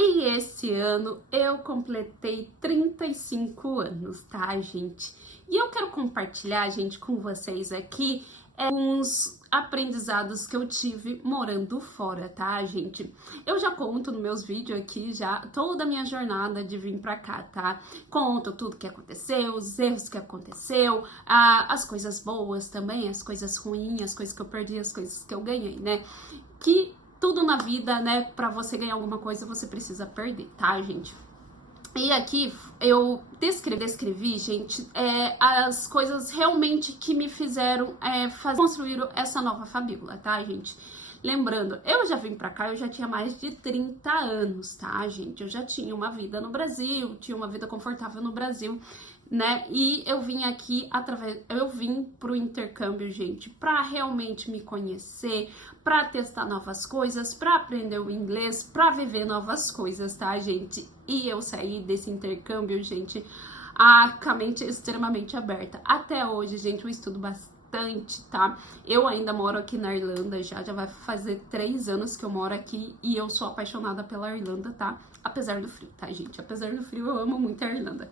E esse ano eu completei 35 anos, tá, gente? E eu quero compartilhar, gente, com vocês aqui uns aprendizados que eu tive morando fora, tá, gente? Eu já conto nos meus vídeos aqui já toda a minha jornada de vir pra cá, tá? Conto tudo que aconteceu, os erros que aconteceu, as coisas boas também, as coisas ruins, as coisas que eu perdi, as coisas que eu ganhei, né? Que tudo na vida, né, pra você ganhar alguma coisa, você precisa perder, tá, gente? E aqui eu descrevi, gente, as coisas realmente que me fizeram construir essa nova Fabiola, tá, gente? Lembrando, eu já vim pra cá, eu já tinha mais de 30 anos, tá, gente? Eu já tinha uma vida no Brasil, tinha uma vida confortável no Brasil, né? E eu vim aqui eu vim pro intercâmbio, gente, pra realmente me conhecer, pra testar novas coisas, pra aprender o inglês, pra viver novas coisas, tá, gente? E eu saí desse intercâmbio, gente, com a mente extremamente aberta. Até hoje, gente, eu estudo bastante, tá? Eu ainda moro aqui na Irlanda, já vai fazer 3 anos que eu moro aqui e eu sou apaixonada pela Irlanda, tá? Apesar do frio, tá, gente? Apesar do frio, eu amo muito a Irlanda.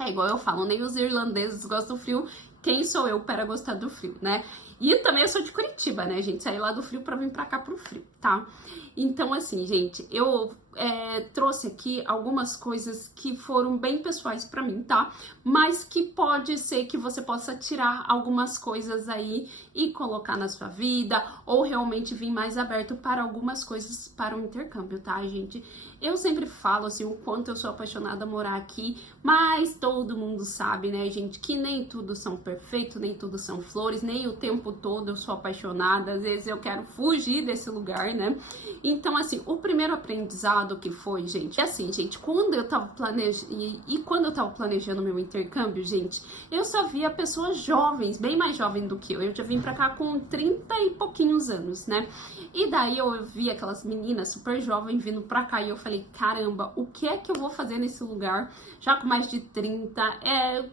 É igual eu falo, nem os irlandeses gostam do frio, quem sou eu para gostar do frio, né? E também eu sou de Curitiba, né, gente? Saí lá do frio pra vir pra cá pro frio, tá? Então, assim, gente, eu trouxe aqui algumas coisas que foram bem pessoais pra mim, tá? Mas que pode ser que você possa tirar algumas coisas aí e colocar na sua vida, ou realmente vir mais aberto para algumas coisas para o intercâmbio, tá, gente? Eu sempre falo, assim, o quanto eu sou apaixonada a morar aqui, mas todo mundo sabe, né, gente, que nem tudo são perfeitos, nem tudo são flores, nem o tempo todo eu sou apaixonada, às vezes eu quero fugir desse lugar, né? Então, assim, o primeiro aprendizado que foi, gente, é assim, gente, quando eu tava planejando meu intercâmbio, gente, eu só via pessoas jovens, bem mais jovens do que eu já vim pra cá com 30 e pouquinhos anos, né? E daí eu vi aquelas meninas super jovens vindo pra cá e eu falei, caramba, o que é que eu vou fazer nesse lugar, já com mais de 30,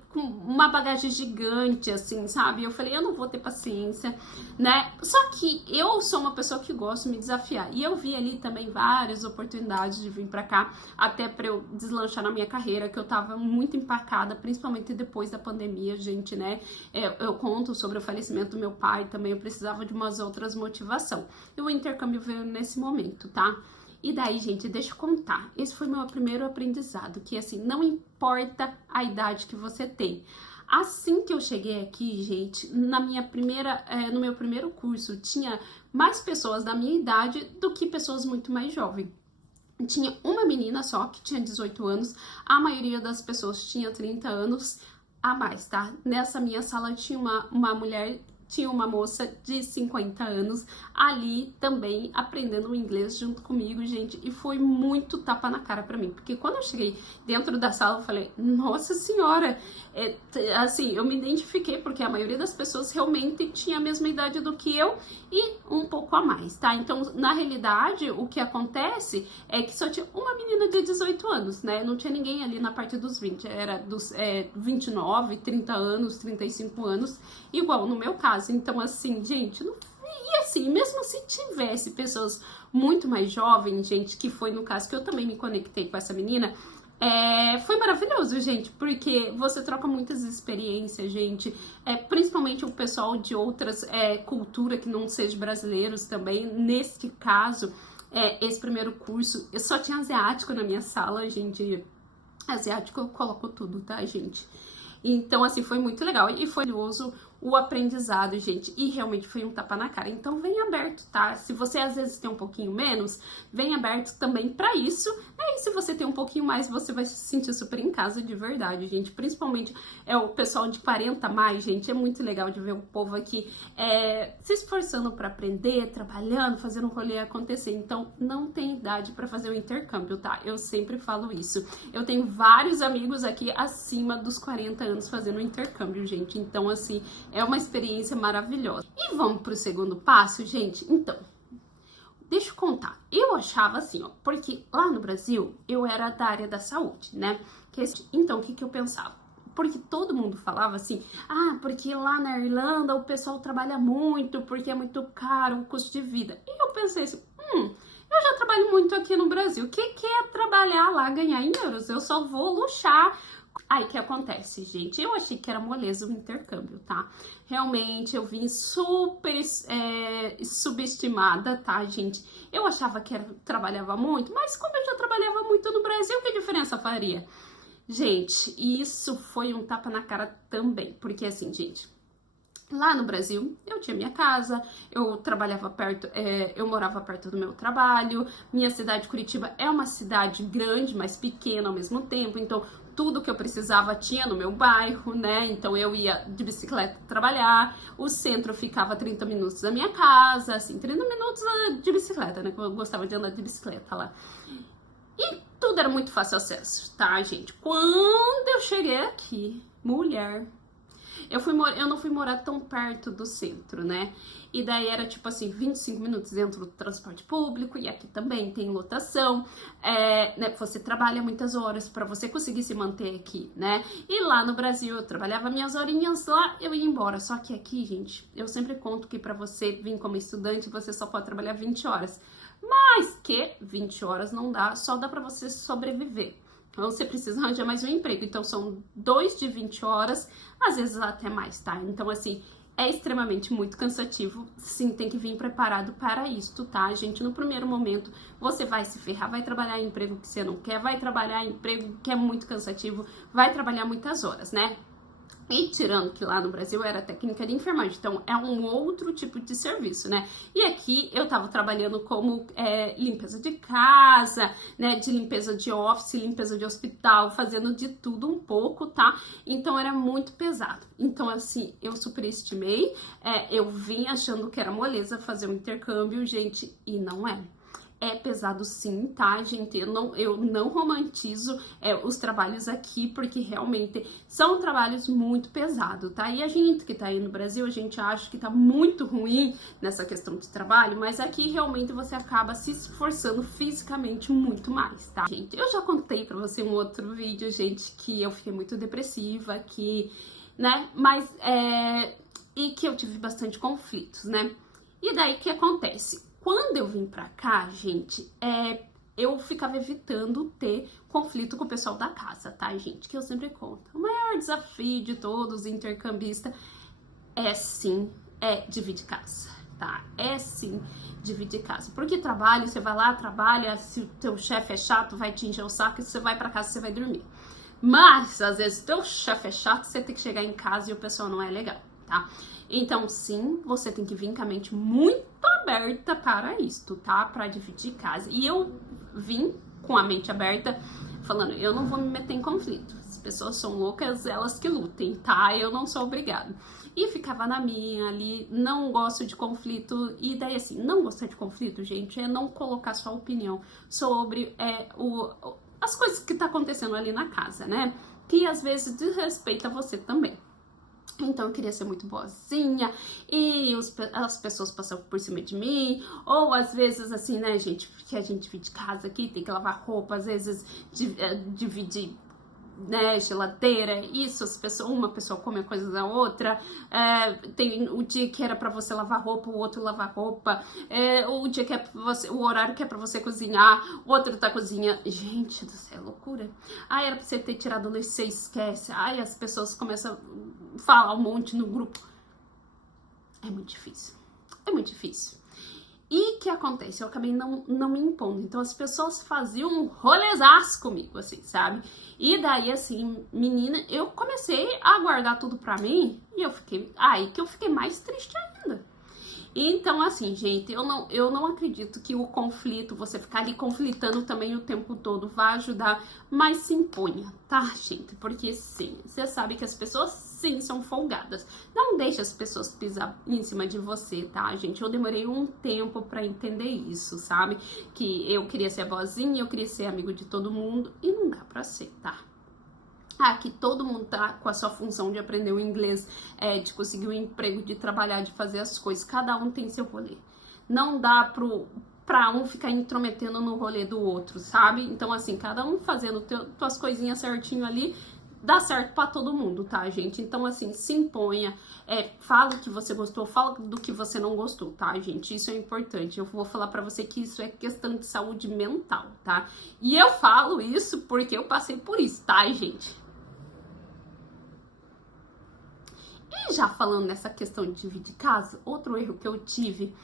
com uma bagagem gigante, assim, sabe? Eu falei, eu não vou ter paciência, né? Só que eu sou uma pessoa que gosta de me desafiar. E eu vi ali também várias oportunidades de vir pra cá, até pra eu deslanchar na minha carreira, que eu tava muito empacada, principalmente depois da pandemia, gente, né? Eu conto sobre o falecimento do meu pai também, eu precisava de umas outras motivação. E o intercâmbio veio nesse momento, tá? E daí, gente, deixa eu contar. Esse foi meu primeiro aprendizado, que assim, não importa a idade que você tem. Assim que eu cheguei aqui, gente, no meu primeiro curso, tinha mais pessoas da minha idade do que pessoas muito mais jovens. Tinha uma menina só que tinha 18 anos, a maioria das pessoas tinha 30 anos a mais, tá? Nessa minha sala tinha tinha uma moça de 50 anos ali também aprendendo o inglês junto comigo, gente, e foi muito tapa na cara pra mim, porque quando eu cheguei dentro da sala eu falei, nossa senhora, assim, eu me identifiquei porque a maioria das pessoas realmente tinha a mesma idade do que eu e um pouco a mais, tá? Então, na realidade, o que acontece é que só tinha uma menina de 18 anos, né? Não tinha ninguém ali na parte dos 20, era dos 29, 30 anos, 35 anos, igual no meu caso. Então, assim, gente, e assim, mesmo se tivesse pessoas muito mais jovens, gente, que foi no caso que eu também me conectei com essa menina, foi maravilhoso, gente, porque você troca muitas experiências, gente, principalmente o pessoal de outras culturas que não sejam brasileiros também. Nesse caso, esse primeiro curso, eu só tinha asiático na minha sala, gente. Asiático eu coloco tudo, tá, gente? Então, assim, foi muito legal e foi curioso o aprendizado, gente, e realmente foi um tapa na cara. Então, vem aberto, tá? Se você às vezes tem um pouquinho menos, vem aberto também pra isso. E se você tem um pouquinho mais, você vai se sentir super em casa de verdade, gente. Principalmente o pessoal de 40 a mais, gente, é muito legal de ver o povo aqui se esforçando pra aprender, trabalhando, fazendo o rolê acontecer. Então, não tem idade pra fazer o intercâmbio, tá? Eu sempre falo isso. Eu tenho vários amigos aqui acima dos 40 anos fazendo o intercâmbio, gente. Então, assim, é uma experiência maravilhosa. E vamos pro segundo passo, gente? Então, deixa eu contar. Eu achava assim, ó, porque lá no Brasil eu era da área da saúde, né? Então, o que eu pensava? Porque todo mundo falava assim, porque lá na Irlanda o pessoal trabalha muito, porque é muito caro o custo de vida. E eu pensei assim, Eu já trabalho muito aqui no Brasil. O que é trabalhar lá, ganhar em euros? Eu só vou luxar. Aí, o que acontece, gente? Eu achei que era moleza o intercâmbio, tá? Realmente, eu vim super subestimada, tá, gente? Eu achava que trabalhava muito, mas como eu já trabalhava muito no Brasil, que diferença faria? Gente, isso foi um tapa na cara também, porque assim, gente, lá no Brasil, eu tinha minha casa, eu trabalhava perto, eu morava perto do meu trabalho. Minha cidade, Curitiba, é uma cidade grande, mas pequena ao mesmo tempo, então tudo que eu precisava tinha no meu bairro, né? Então eu ia de bicicleta trabalhar, o centro ficava a 30 minutos da minha casa, assim, 30 minutos de bicicleta, né? Eu gostava de andar de bicicleta lá. E tudo era muito fácil acesso, tá, gente? Quando eu cheguei aqui, mulher, eu não fui morar tão perto do centro, né? E daí era tipo assim, 25 minutos dentro do transporte público, e aqui também tem lotação, né? Você trabalha muitas horas para você conseguir se manter aqui, né? E lá no Brasil eu trabalhava minhas horinhas lá, eu ia embora. Só que aqui, gente, eu sempre conto que para você vir como estudante, você só pode trabalhar 20 horas. Mas que 20 horas não dá, só dá para você sobreviver. Então, você precisa arranjar mais um emprego. Então, são 2 de 20 horas, às vezes até mais, tá? Então, assim, é extremamente muito cansativo. Sim, tem que vir preparado para isso, tá, gente? No primeiro momento, você vai se ferrar, vai trabalhar em emprego que você não quer, vai trabalhar em emprego que é muito cansativo, vai trabalhar muitas horas, né? E tirando que lá no Brasil era técnica de enfermagem, então é um outro tipo de serviço, né? E aqui eu tava trabalhando como limpeza de casa, né? De limpeza de office, limpeza de hospital, fazendo de tudo um pouco, tá? Então era muito pesado. Então, assim, eu superestimei, eu vim achando que era moleza fazer um intercâmbio, gente, e não é. É pesado sim, tá, gente? Eu não romantizo os trabalhos aqui, porque realmente são trabalhos muito pesados, tá? E a gente que tá aí no Brasil, a gente acha que tá muito ruim nessa questão de trabalho, mas aqui realmente você acaba se esforçando fisicamente muito mais, tá, gente? Eu já contei pra você um outro vídeo, gente, que eu fiquei muito depressiva, que, né, mas, e que eu tive bastante conflitos, né? E daí, o que acontece? Quando eu vim pra cá, gente, eu ficava evitando ter conflito com o pessoal da casa, tá, gente? Que eu sempre conto. O maior desafio de todos, intercambista, sim, dividir casa, tá? Sim, dividir casa. Porque trabalho, você vai lá, trabalha, se o teu chefe é chato, vai te encher o saco, e você vai pra casa, você vai dormir. Mas, às vezes, o teu chefe é chato, você tem que chegar em casa e o pessoal não é legal, tá? Então, sim, você tem que vir com a mente muito aberta para isto, tá? Para dividir casa. E eu vim com a mente aberta, falando, eu não vou me meter em conflito. As pessoas são loucas, elas que lutem, tá? Eu não sou obrigada. E ficava na minha ali, não gosto de conflito. E daí, assim, não gostar de conflito, gente, é não colocar sua opinião sobre as coisas que tá acontecendo ali na casa, né? Que às vezes desrespeita você também. Então eu queria ser muito boazinha e as pessoas passam por cima de mim, ou às vezes assim, né, gente, porque a gente divide casa aqui, tem que lavar roupa, às vezes dividir, né, geladeira, isso, uma pessoa come a coisa da outra, tem o dia que era pra você lavar roupa, o outro lavar roupa, o dia que é pra você, o horário que é pra você cozinhar, o outro tá cozinhando, gente do céu, loucura. Ai, era pra você ter tirado o leite, você esquece, ai, as pessoas começam a falar um monte no grupo, é muito difícil. E o que acontece? Eu acabei não me impondo. Então as pessoas faziam um rolezaço comigo, assim, sabe? E daí, assim, menina, eu comecei a guardar tudo pra mim e eu fiquei. Aí que eu fiquei mais triste ainda. Então, assim, gente, eu não acredito que o conflito, você ficar ali conflitando também o tempo todo, vai ajudar, mas se imponha, tá, gente? Porque sim, você sabe que as pessoas, sim, são folgadas. Não deixe as pessoas pisar em cima de você, tá, gente? Eu demorei um tempo pra entender isso, sabe? Que eu queria ser a vozinha, eu queria ser amigo de todo mundo, e não dá pra ser, tá? Que todo mundo tá com a sua função de aprender o inglês, de conseguir um emprego, de trabalhar, de fazer as coisas. Cada um tem seu rolê. Não dá pra um ficar intrometendo no rolê do outro, sabe? Então, assim, cada um fazendo tuas coisinhas certinho ali, dá certo pra todo mundo, tá, gente? Então, assim, se imponha, fala o que você gostou, fala do que você não gostou, tá, gente? Isso é importante. Eu vou falar pra você que isso é questão de saúde mental, tá? E eu falo isso porque eu passei por isso, tá, gente? E já falando nessa questão de dividir casa, outro erro que eu tive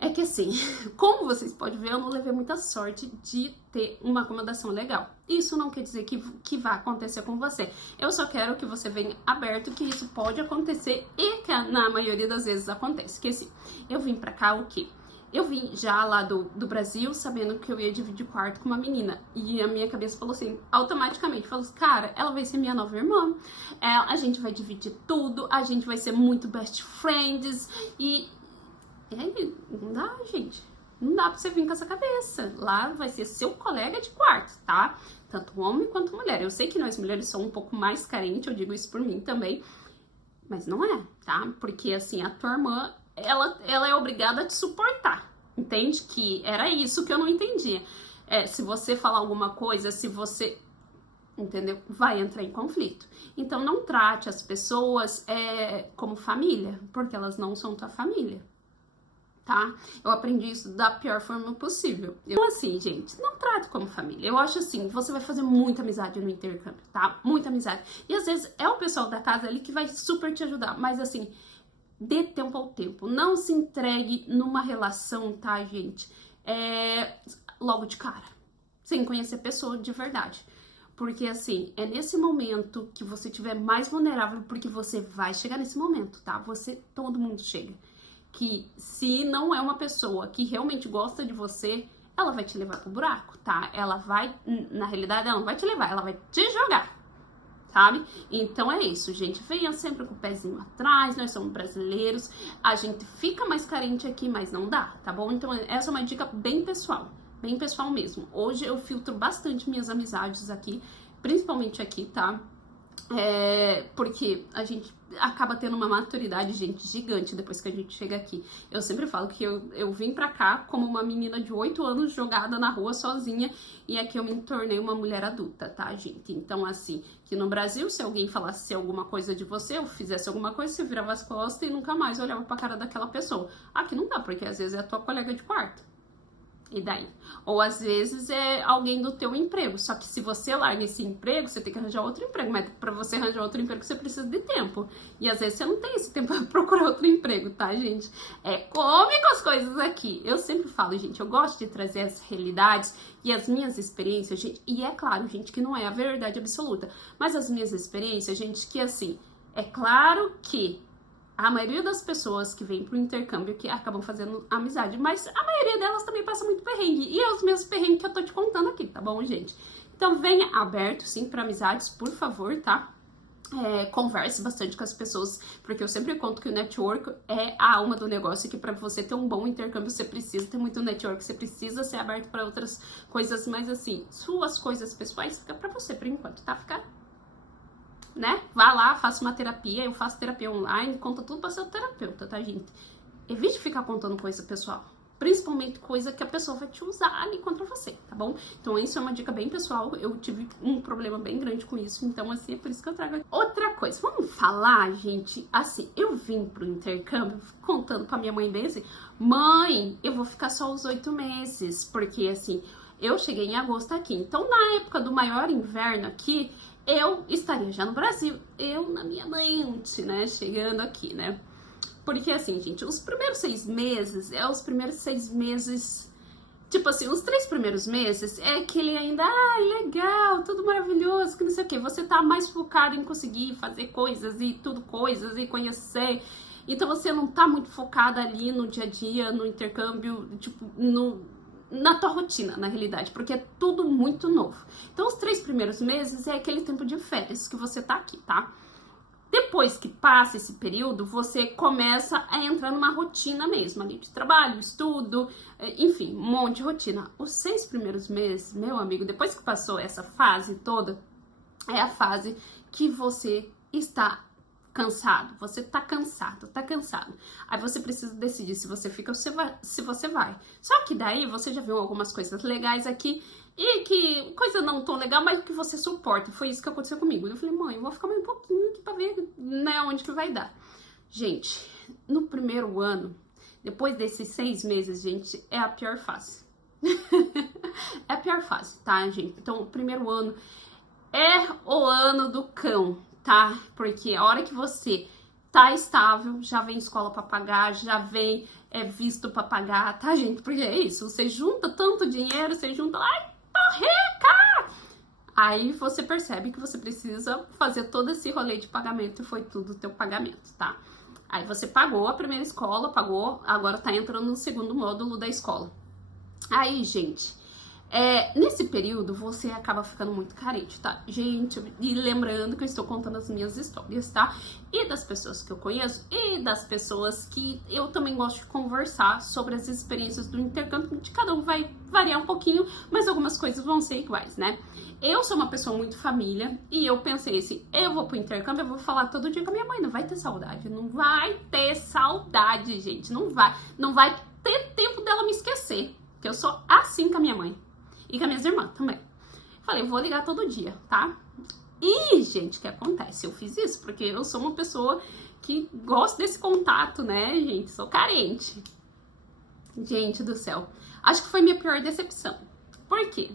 é que, assim, como vocês podem ver, eu não levei muita sorte de ter uma acomodação legal. Isso não quer dizer que vai acontecer com você. Eu só quero que você venha aberto que isso pode acontecer e que na maioria das vezes acontece. Que assim, eu vim pra cá o quê? Eu vim já lá do Brasil sabendo que eu ia dividir quarto com uma menina. E a minha cabeça falou assim, automaticamente, falou assim, cara, ela vai ser minha nova irmã, a gente vai dividir tudo, a gente vai ser muito best friends e aí, não dá, gente. Não dá pra você vir com essa cabeça. Lá vai ser seu colega de quarto, tá? Tanto homem quanto mulher. Eu sei que nós mulheres somos um pouco mais carentes, eu digo isso por mim também. Mas não é, tá? Porque, assim, a tua irmã, ela é obrigada a te suportar. Entende? Que era isso que eu não entendia. Se você falar alguma coisa, se você... Entendeu? Vai entrar em conflito. Então, não trate as pessoas como família, porque elas não são tua família. Tá? Eu aprendi isso da pior forma possível. Então, assim, gente, não trate como família. Eu acho assim, você vai fazer muita amizade no intercâmbio, tá? Muita amizade. E às vezes é o pessoal da casa ali que vai super te ajudar, mas assim, dê tempo ao tempo. Não se entregue numa relação, tá, gente? Logo de cara, sem conhecer a pessoa de verdade. Porque, assim, é nesse momento que você estiver mais vulnerável, porque você vai chegar nesse momento, tá? Todo mundo chega. Que se não é uma pessoa que realmente gosta de você, ela vai te levar pro buraco, tá? Ela vai, na realidade, ela não vai te levar, ela vai te jogar, sabe? Então é isso, gente. Venha sempre com o pezinho atrás, nós somos brasileiros, a gente fica mais carente aqui, mas não dá, tá bom? Então essa é uma dica bem pessoal mesmo. Hoje eu filtro bastante minhas amizades aqui, principalmente aqui, tá? Porque a gente acaba tendo uma maturidade, gente, gigante depois que a gente chega aqui. Eu sempre falo que eu vim pra cá como uma menina de 8 anos jogada na rua sozinha e aqui eu me tornei uma mulher adulta, tá, gente? Então, assim, que no Brasil, se alguém falasse alguma coisa de você, ou fizesse alguma coisa, você virava as costas e nunca mais olhava pra cara daquela pessoa. Aqui não dá, porque às vezes é a tua colega de quarto. E daí? Ou às vezes é alguém do teu emprego. Só que se você larga esse emprego, você tem que arranjar outro emprego. Mas pra você arranjar outro emprego, você precisa de tempo. E às vezes você não tem esse tempo pra procurar outro emprego, tá, gente? Come com as coisas aqui. Eu sempre falo, gente, eu gosto de trazer as realidades e as minhas experiências, gente. E é claro, gente, que não é a verdade absoluta. Mas as minhas experiências, gente, que assim, é claro que a maioria das pessoas que vêm pro intercâmbio que acabam fazendo amizade, mas a maioria delas também passa muito perrengue. E é os mesmos perrengues que eu tô te contando aqui, tá bom, gente? Então venha aberto, sim, para amizades, por favor, tá? Converse bastante com as pessoas, porque eu sempre conto que o network é a alma do negócio, que para você ter um bom intercâmbio, você precisa ter muito network, você precisa ser aberto para outras coisas, mas assim, suas coisas pessoais fica para você por enquanto, tá? Fica... né? Vá lá, faça uma terapia, eu faço terapia online, conta tudo pra seu terapeuta, tá, gente? Evite ficar contando coisa pessoal, principalmente coisa que a pessoa vai te usar ali contra você, tá bom? Então isso é uma dica bem pessoal, eu tive um problema bem grande com isso, então assim, é por isso que eu trago aqui. Outra coisa, vamos falar, gente, assim, eu vim pro intercâmbio contando pra minha mãe bem assim, mãe, eu vou ficar só os 8 meses, porque assim, eu cheguei em agosto aqui, então na época do maior inverno aqui, eu estaria já no Brasil, eu na minha mente, né, chegando aqui, né, porque assim, gente, os primeiros 6 meses, tipo assim, os 3 primeiros meses é aquele ainda, legal, tudo maravilhoso, que não sei o que, você tá mais focado em conseguir fazer coisas e conhecer, então você não tá muito focada ali no dia a dia, no intercâmbio, tipo, na tua rotina, na realidade, porque é tudo muito novo. Então, os 3 primeiros meses é aquele tempo de férias que você tá aqui, tá? Depois que passa esse período, você começa a entrar numa rotina mesmo, ali de trabalho, estudo, enfim, um monte de rotina. Os 6 primeiros meses, meu amigo, depois que passou essa fase toda, é a fase que você está cansado, você tá cansado, tá cansado. Aí você precisa decidir se você fica ou se você vai. Só que daí você já viu algumas coisas legais aqui e que coisa não tão legal, mas que você suporta. Foi isso que aconteceu comigo. Eu falei, mãe, eu vou ficar mais um pouquinho aqui pra ver, né, onde que vai dar. Gente, no primeiro ano, depois desses 6 meses, gente, é a pior fase. É a pior fase, tá, gente? Então, o primeiro ano é o ano do cão, tá? Porque a hora que você tá estável, já vem escola pra pagar, já vem visto pra pagar, tá, gente? Porque é isso, você junta tanto dinheiro, você junta, ai, tô rica! Aí você percebe que você precisa fazer todo esse rolê de pagamento e foi tudo o teu pagamento, tá? Aí você pagou a primeira escola, pagou, agora tá entrando no segundo módulo da escola. Aí, gente, nesse período você acaba ficando muito carente, tá? Gente, e lembrando que eu estou contando as minhas histórias, tá? E das pessoas que eu conheço e das pessoas que eu também gosto de conversar sobre as experiências do intercâmbio. De cada um vai variar um pouquinho, mas algumas coisas vão ser iguais, né? Eu sou uma pessoa muito família e eu pensei assim, eu vou pro intercâmbio, eu vou falar todo dia com a minha mãe, não vai ter saudade, não vai ter saudade, gente, não vai ter tempo dela me esquecer, que eu sou assim com a minha mãe e com as minhas irmãs também. Falei, vou ligar todo dia, tá? E, gente, o que acontece? Eu fiz isso porque eu sou uma pessoa que gosta desse contato, né, gente? Sou carente. Gente do céu. Acho que foi minha pior decepção. Por quê?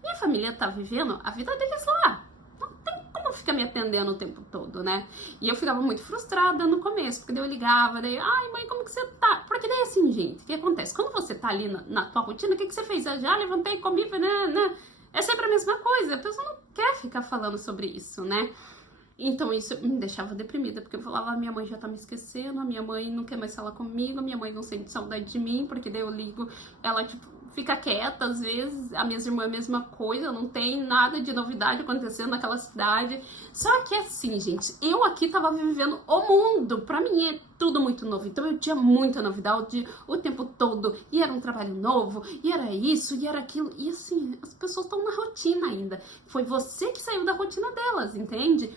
Minha família tá vivendo a vida deles lá. Não tem como ficar me atendendo o tempo todo, né? E eu ficava muito frustrada no começo, porque daí eu ligava, daí, ai, mãe, como que você tá? Porque daí assim, gente, o que acontece? Quando você tá ali na tua rotina, o que você fez? Eu já levantei, comi, né? É sempre a mesma coisa. A pessoa não quer ficar falando sobre isso, né? Então isso me deixava deprimida, porque eu falava, minha mãe já tá me esquecendo, a minha mãe não quer mais falar comigo, a minha mãe não sente saudade de mim, porque daí eu ligo, ela, tipo, fica quieta às vezes, a minha irmã é a mesma coisa, não tem nada de novidade acontecendo naquela cidade. Só que assim, gente, eu aqui tava vivendo o mundo, pra mim é tudo muito novo, então eu tinha muita novidade o tempo todo, e era um trabalho novo, e era isso, e era aquilo, e assim, as pessoas estão na rotina ainda, foi você que saiu da rotina delas, entende?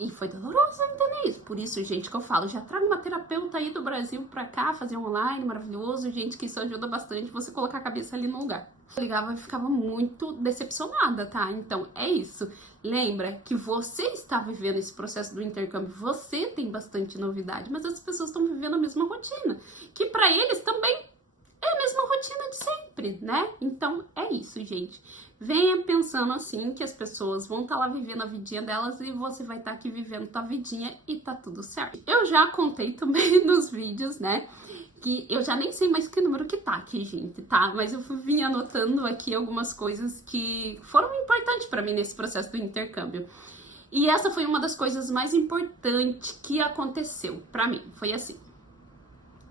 E foi doloroso entender isso. Por isso, gente, que eu falo, já trago uma terapeuta aí do Brasil pra cá, fazer online, maravilhoso, gente, que isso ajuda bastante você colocar a cabeça ali no lugar. Eu ligava e ficava muito decepcionada, tá? Então, é isso. Lembra que você está vivendo esse processo do intercâmbio, você tem bastante novidade, mas as pessoas estão vivendo a mesma rotina, que pra eles também é a mesma rotina de sempre, né? Então, é isso, gente. Venha pensando assim, que as pessoas vão estar lá vivendo a vidinha delas e você vai estar aqui vivendo tua vidinha e tá tudo certo. Eu já contei também nos vídeos, né? Que eu já nem sei mais que número que tá aqui, gente, tá? Mas eu vim anotando aqui algumas coisas que foram importantes pra mim nesse processo do intercâmbio. E essa foi uma das coisas mais importantes que aconteceu pra mim. Foi assim.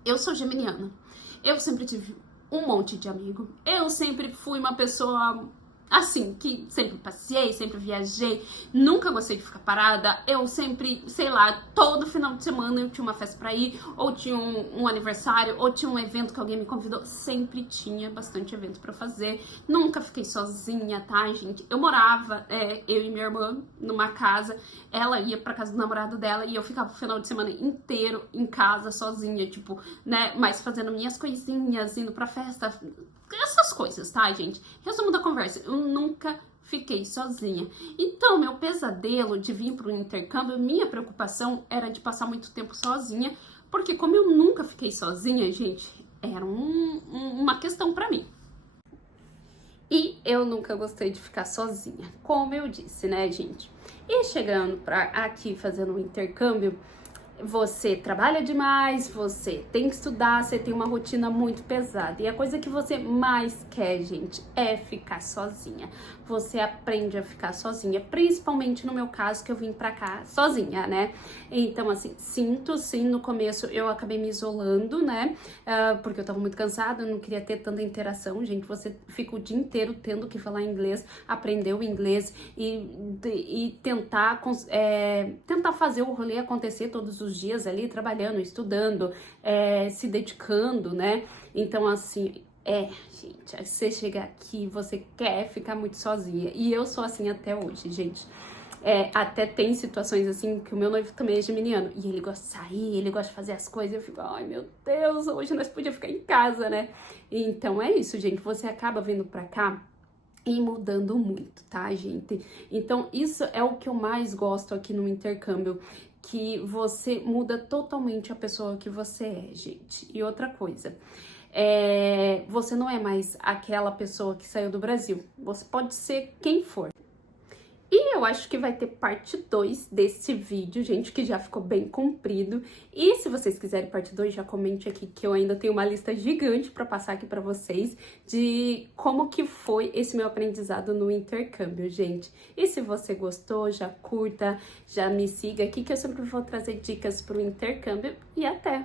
Eu sou geminiana. Eu sempre tive um monte de amigo. Eu sempre fui uma pessoa assim, que sempre passeei, sempre viajei, nunca gostei de ficar parada. Eu sempre, sei lá, todo final de semana eu tinha uma festa pra ir, ou tinha um aniversário, ou tinha um evento que alguém me convidou. Sempre tinha bastante evento pra fazer. Nunca fiquei sozinha, tá, gente? Eu morava, eu e minha irmã, numa casa. Ela ia pra casa do namorado dela e eu ficava o final de semana inteiro em casa, sozinha, tipo, né, mas fazendo minhas coisinhas, indo pra festa, essas coisas, tá, gente? Resumo da conversa, eu nunca fiquei sozinha. Então, meu pesadelo de vir pro intercâmbio, minha preocupação era de passar muito tempo sozinha, porque como eu nunca fiquei sozinha, gente, era uma questão pra mim. E eu nunca gostei de ficar sozinha, como eu disse, né, gente? E chegando pra aqui fazendo um intercâmbio, você trabalha demais, você tem que estudar, você tem uma rotina muito pesada. E a coisa que você mais quer, gente, é ficar sozinha. Você aprende a ficar sozinha, principalmente no meu caso, que eu vim pra cá sozinha, né? Então, assim, sinto, sim, no começo eu acabei me isolando, né? Porque eu tava muito cansada, eu não queria ter tanta interação. Gente, você fica o dia inteiro tendo que falar inglês, aprender o inglês e tentar fazer o rolê acontecer todos os dias ali, trabalhando, estudando, se dedicando, né? Então, assim, gente, você chega aqui, você quer ficar muito sozinha. E eu sou assim até hoje, gente. Até tem situações assim que o meu noivo também é geminiano e ele gosta de sair, ele gosta de fazer as coisas. Eu fico, ai meu Deus, hoje nós podíamos ficar em casa, né? Então é isso, gente. Você acaba vindo pra cá e mudando muito, tá, gente? Então isso é o que eu mais gosto aqui no intercâmbio, que você muda totalmente a pessoa que você é, gente. E outra coisa. Você não é mais aquela pessoa que saiu do Brasil. Você pode ser quem for. E eu acho que vai ter parte 2 desse vídeo, gente, que já ficou bem comprido. E se vocês quiserem parte 2, já comente aqui que eu ainda tenho uma lista gigante para passar aqui para vocês de como que foi esse meu aprendizado no intercâmbio, gente. E se você gostou, já curta, já me siga aqui que eu sempre vou trazer dicas pro intercâmbio e até!